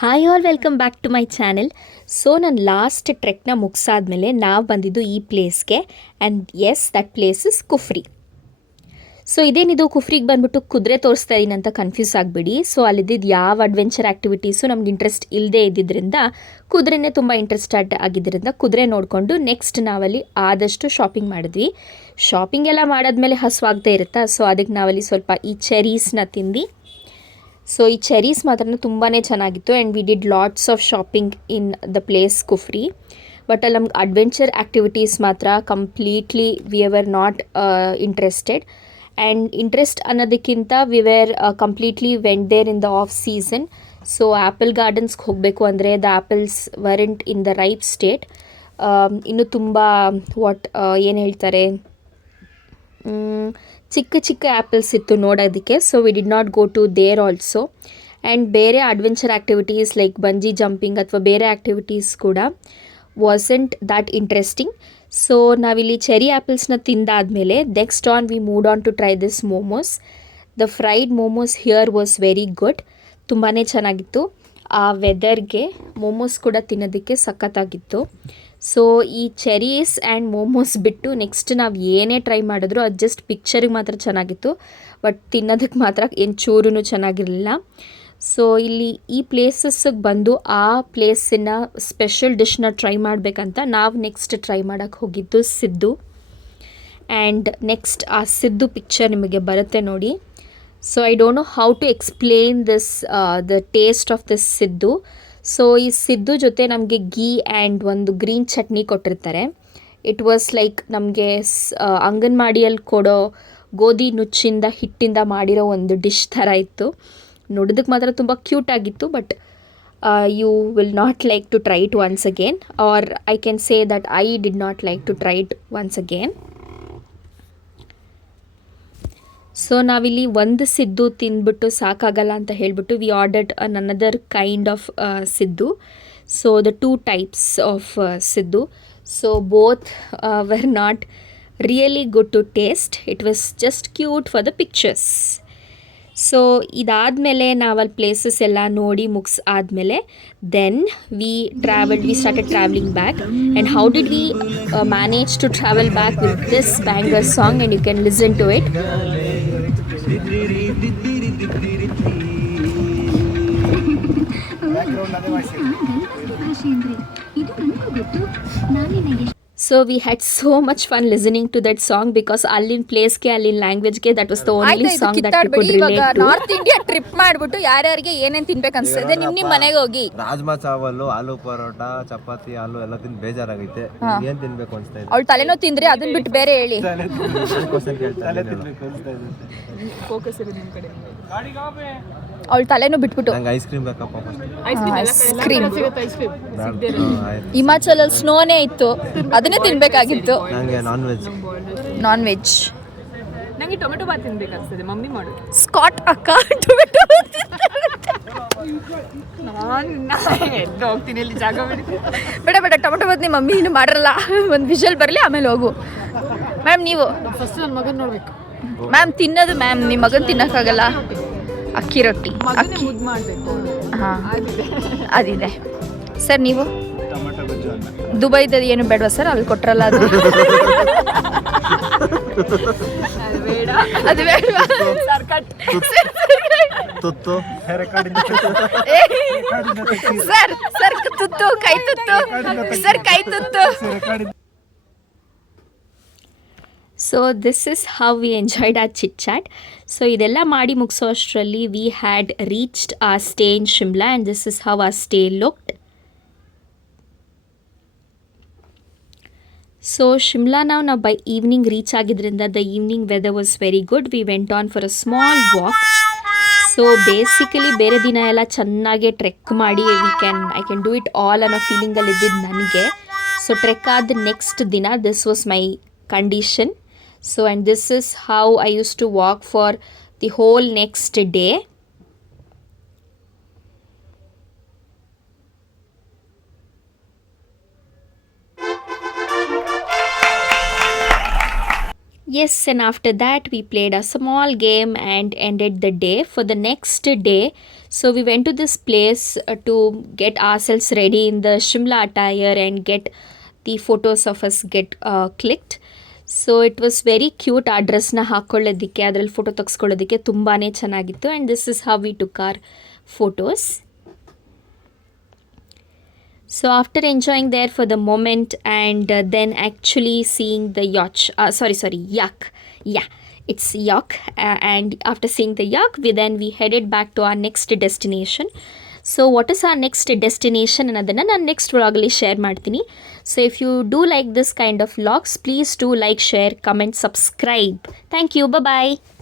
Hi all welcome back to my channel. So ನಾನು last ಟ್ರೆಕ್ನ ಮುಗಿಸಾದ್ಮೇಲೆ ನಾವು ಬಂದಿದ್ದು ಈ ಪ್ಲೇಸ್ಗೆ and yes that place is Kufri. So ಇದೇನಿದು ಕುಫ್ರಿಗೆ ಬಂದುಬಿಟ್ಟು ಕುದುರೆ ತೋರಿಸ್ತಾ ಇದ್ದೀನಿ ಅಂತ ಕನ್ಫ್ಯೂಸ್ ಆಗಿಬಿಡಿ. ಸೊ ಅಲ್ಲಿದ್ದಿದ್ದು ಯಾವ ಅಡ್ವೆಂಚರ್ ಆ್ಯಕ್ಟಿವಿಟೀಸು ನಮ್ಗೆ ಇಂಟ್ರೆಸ್ಟ್ ಇಲ್ಲದೆ ಇದ್ದಿದ್ದರಿಂದ ಕುದುರೆನೇ ತುಂಬ ಇಂಟ್ರೆಸ್ಟೆಡ್ ಆಗಿದ್ದರಿಂದ ಕುದುರೆ ನೋಡಿಕೊಂಡು ನೆಕ್ಸ್ಟ್ ನಾವಲ್ಲಿ ಆದಷ್ಟು ಶಾಪಿಂಗ್ ಮಾಡಿದ್ವಿ. ಶಾಪಿಂಗ್ ಎಲ್ಲ ಮಾಡಾದ್ಮೇಲೆ ಹಸುವಾಗದೇ ಇರುತ್ತಾ, ಸೊ ಅದಕ್ಕೆ ನಾವಲ್ಲಿ ಸ್ವಲ್ಪ ಈ ಚೆರೀಸ್ನ ತಿಂದು. ಸೊ ಈ ಚೆರೀಸ್ ಮಾತ್ರ ತುಂಬಾ ಚೆನ್ನಾಗಿತ್ತು and we did lots of shopping in the place Kufri. But ಅಲ್ಲಿ ನಮ್ಗೆ ಅಡ್ವೆಂಚರ್ ಆ್ಯಕ್ಟಿವಿಟೀಸ್ ಮಾತ್ರ completely we are not interested. And interest ಅನ್ನೋದಕ್ಕಿಂತ we were completely went there in the off season. So apple ಗಾರ್ಡನ್ಸ್ಗೆ ಹೋಗಬೇಕು ಅಂದರೆ the apples weren't in the ripe state. ಇನ್ನು ತುಂಬ ಏನು ಹೇಳ್ತಾರೆ, ಚಿಕ್ಕ ಚಿಕ್ಕ ಆ್ಯಪಲ್ಸ್ ಇತ್ತು ನೋಡೋದಕ್ಕೆ. So we did not go to there also. And ಬೇರೆ adventure activities like bungee jumping ಅಥವಾ ಬೇರೆ ಆ್ಯಕ್ಟಿವಿಟೀಸ್ ಕೂಡ ವಾಸಂಟ್ ದ್ಯಾಟ್ ಇಂಟ್ರೆಸ್ಟಿಂಗ್. ಸೊ ನಾವಿಲ್ಲಿ ಚೆರಿ ಆ್ಯಪಲ್ಸ್ನ ತಿಂದಾದಮೇಲೆ next on we moved on to try this momos. The fried momos here was very good, ತುಂಬಾ ಚೆನ್ನಾಗಿತ್ತು. ಆ ವೆದರ್ಗೆ ಮೋಮೋಸ್ ಕೂಡ ತಿನ್ನೋದಕ್ಕೆ ಸಖತ್ತಾಗಿತ್ತು. ಸೊ ಈ ಚೆರೀಸ್ ಆ್ಯಂಡ್ ಮೋಮೋಸ್ ಬಿಟ್ಟು ನೆಕ್ಸ್ಟ್ ನಾವು ಏನೇ ಟ್ರೈ ಮಾಡಿದ್ರು ಅದು ಜಸ್ಟ್ ಪಿಕ್ಚರಿಗೆ ಮಾತ್ರ ಚೆನ್ನಾಗಿತ್ತು, ಬಟ್ ತಿನ್ನೋದಕ್ಕೆ ಮಾತ್ರ ಏನು ಚೂರೂ ಚೆನ್ನಾಗಿರಲಿಲ್ಲ. ಸೊ ಇಲ್ಲಿ ಈ ಪ್ಲೇಸಸ್ಗೆ ಬಂದು ಆ ಪ್ಲೇಸಿನ ಸ್ಪೆಷಲ್ ಡಿಶ್ನ ಟ್ರೈ ಮಾಡಬೇಕಂತ ನಾವು ನೆಕ್ಸ್ಟ್ ಟ್ರೈ ಮಾಡೋಕ್ಕೆ ಹೋಗಿದ್ದು ಸಿದ್ದು. ಆ್ಯಂಡ್ ನೆಕ್ಸ್ಟ್ ಆ ಸಿದ್ದು ಪಿಕ್ಚರ್ ನಿಮಗೆ ಬರುತ್ತೆ ನೋಡಿ. So I don't know how to explain this the taste of this siddu. So ಈ ಸಿದ್ದು ಜೊತೆ ನಮಗೆ ಗೀ ಆ್ಯಂಡ್ ಒಂದು ಗ್ರೀನ್ ಚಟ್ನಿ ಕೊಟ್ಟಿರ್ತಾರೆ. ಇಟ್ ವಾಸ್ ಲೈಕ್ ನಮಗೆ ಅಂಗನವಾಡಿಯಲ್ಲಿ ಕೊಡೋ ಗೋಧಿ ನುಚ್ಚಿಂದ ಹಿಟ್ಟಿಂದ ಮಾಡಿರೋ ಒಂದು ಡಿಶ್ ಥರ ಇತ್ತು. ನೋಡೋದಕ್ಕೆ ಮಾತ್ರ ತುಂಬ ಕ್ಯೂಟ್ ಆಗಿತ್ತು, but you will not like to try it once again, or I can say that I did not like to try it once again. So ನಾವಿಲ್ಲಿ ಒಂದು ಸಿದ್ದು ತಿಂದ್ಬಿಟ್ಟು ಸಾಕಾಗಲ್ಲ ಅಂತ ಹೇಳಿಬಿಟ್ಟು we ordered another kind of siddu. So the two types of siddu. So both were not really good to taste. It was just cute for the pictures. So ಇದಾದಮೇಲೆ ನಾವಲ್ಲಿ places ಎಲ್ಲ ನೋಡಿ ಮುಗಿಸಾದ್ಮೇಲೆ then we started travelling back. And how did we manage to travel back with this banger song and you can listen to it. So we had so much fun listening to that song because allin place ke allin language ke that was the only song that we could relate to. North India trip ಮಾಡ್ಬಿಟ್ಟು ಯಾರ್ಯಾರಿಗೆ ಏನೇನ್ ತಿನ್ಬೇಕು ಅನ್ಸ್ತದೆ ನಿಮ್ ಮನೆಗೆ ಹೋಗಿ ರಾಜ್ಮಾ ಚಾವಲ್, ಆಲೂ ಪರೋಟ, ಚಪಾತಿ, ಆಲೂ ಎಲ್ಲ ತಿಂದು ಬೇಜಾರಾಗೈತೆ. ಏನ್ ತಿನ್ಬೇಕು ಅನ್ಸ್ತಾ ಇದೆ? ಅವಳು ತಲೆನೋ ತಿಂದ್ರೆ ಅದನ್ನ ಬಿಟ್ಟು ಬೇರೆ ಹೇಳಿ. ಅವಳು ತಲೆನೂ ಬಿಟ್ಬಿಟ್ಟು ನಂಗೆ ಐಸ್ ಕ್ರೀಮ್ ಬೇಕಪ್ಪ. ಹಿಮಾಚಲಲ್ಲಿ ಸ್ನೋನೇ ಇತ್ತು, ಅದನ್ನೇ ತಿನ್ಬೇಕಾಗಿತ್ತು. ನಂಗೆ ನಾನ್ ವೆಜ್ ನಂಗೆ ಟೊಮೆಟೊ ಬಾತ್ ತಿನ್ಬೇಕು ಅನ್ಸ್ತದೆ, ಮಮ್ಮಿ ಮಾಡು. ಸ್ಕಾಟ್ ಅಕ್ಕ ಟೊಮೆಟೊ ಎದ್ದು ಹೋಗ್ತೀನಿ, ಇಲ್ಲಿ ಜಾಗ ಬೇಡ ಟೊಮೆಟೊ ಬಾತ್ ನಿಮ್ಮ ಮಮ್ಮಿ ಇನ್ನು ಮಾಡಲ್ಲ. ಒಂದು ವಿಷಲ್ ಬರಲಿ ಆಮೇಲೆ ಹೋಗು. ಮ್ಯಾಮ್ ನೀವು ಫಸ್ಟ್ ನನ್ನ ಮಗನ್ ನೋಡ್ಬೇಕು. ಮ್ಯಾಮ್ ತಿನ್ನೋದು ಮ್ಯಾಮ್ ನಿಮ್ಮ ಮಗನ್ ತಿನ್ನಕ್ಕಾಗಲ್ಲ. ಅಕ್ಕಿ ರೊಟ್ಟಿ ಅಕ್ಕಿ ಮಾಡಬೇಕು. ಹಾಂ ಅದಿದೆ ಸರ್. ನೀವು ದುಬೈದ ಏನು ಬೇಡವಾ ಸರ್? ಅಲ್ಲಿ ಕೊಟ್ರಲ್ಲ ಅದು ಬೇಡ, ಅದು ಬೇಡವಾ ಸರ್? ಕಟ್ ಸರ್ ತುತ್ತು ಕೈ ತುತ್ತು ಸರ್, ಕೈ ತುತ್ತು. So this is how we enjoyed our chit chat. So ಇದೆಲ್ಲ ಮಾಡಿ ಮುಗಿಸೋ ಅಷ್ಟರಲ್ಲಿ we had reached our stay in Shimla and this is how our stay looked. So Shimla ನಾವು ಬೈ ಈವ್ನಿಂಗ್ ರೀಚ್ ಆಗಿದ್ದರಿಂದ the evening weather was very good. We went on for a small walk. So basically ಬೇರೆ ದಿನ ಎಲ್ಲ ಚೆನ್ನಾಗೆ trek ಮಾಡಿ I can do it all ಅನ್ನೋ ಫೀಲಿಂಗಲ್ಲಿ ಇದ್ದಿದ್ದು ನನಗೆ. ಸೊ ಟ್ರೆಕ್ ಆದ ನೆಕ್ಸ್ಟ್ ದಿನ this was my condition. So and this is how I used to walk for the whole next day. Yes, and after that we played a small game and ended the day. For the next day, so we went to this place to get ourselves ready in the Shimla attire and get the photos of us get clicked. So it was very cute. ಆ ಡ್ರೆಸ್ನ ಹಾಕ್ಕೊಳ್ಳೋದಕ್ಕೆ, ಅದರಲ್ಲಿ photo ತೆಗೆಸ್ಕೊಳ್ಳೋದಕ್ಕೆ ತುಂಬಾ ಚೆನ್ನಾಗಿತ್ತು. And this is how we took our photos. So after enjoying there for the moment and then actually seeing the yacht, yak. Yeah, it's yak. And after seeing the yak, we headed back to our next destination. So what is our next destination ಅನ್ನೋದನ್ನು ನಾನು next ವ್ಲಾಗಲ್ಲಿ share ಮಾಡ್ತೀನಿ. So if you do like this kind of vlogs, please do like, share, comment, subscribe. Thank you. Bye-bye.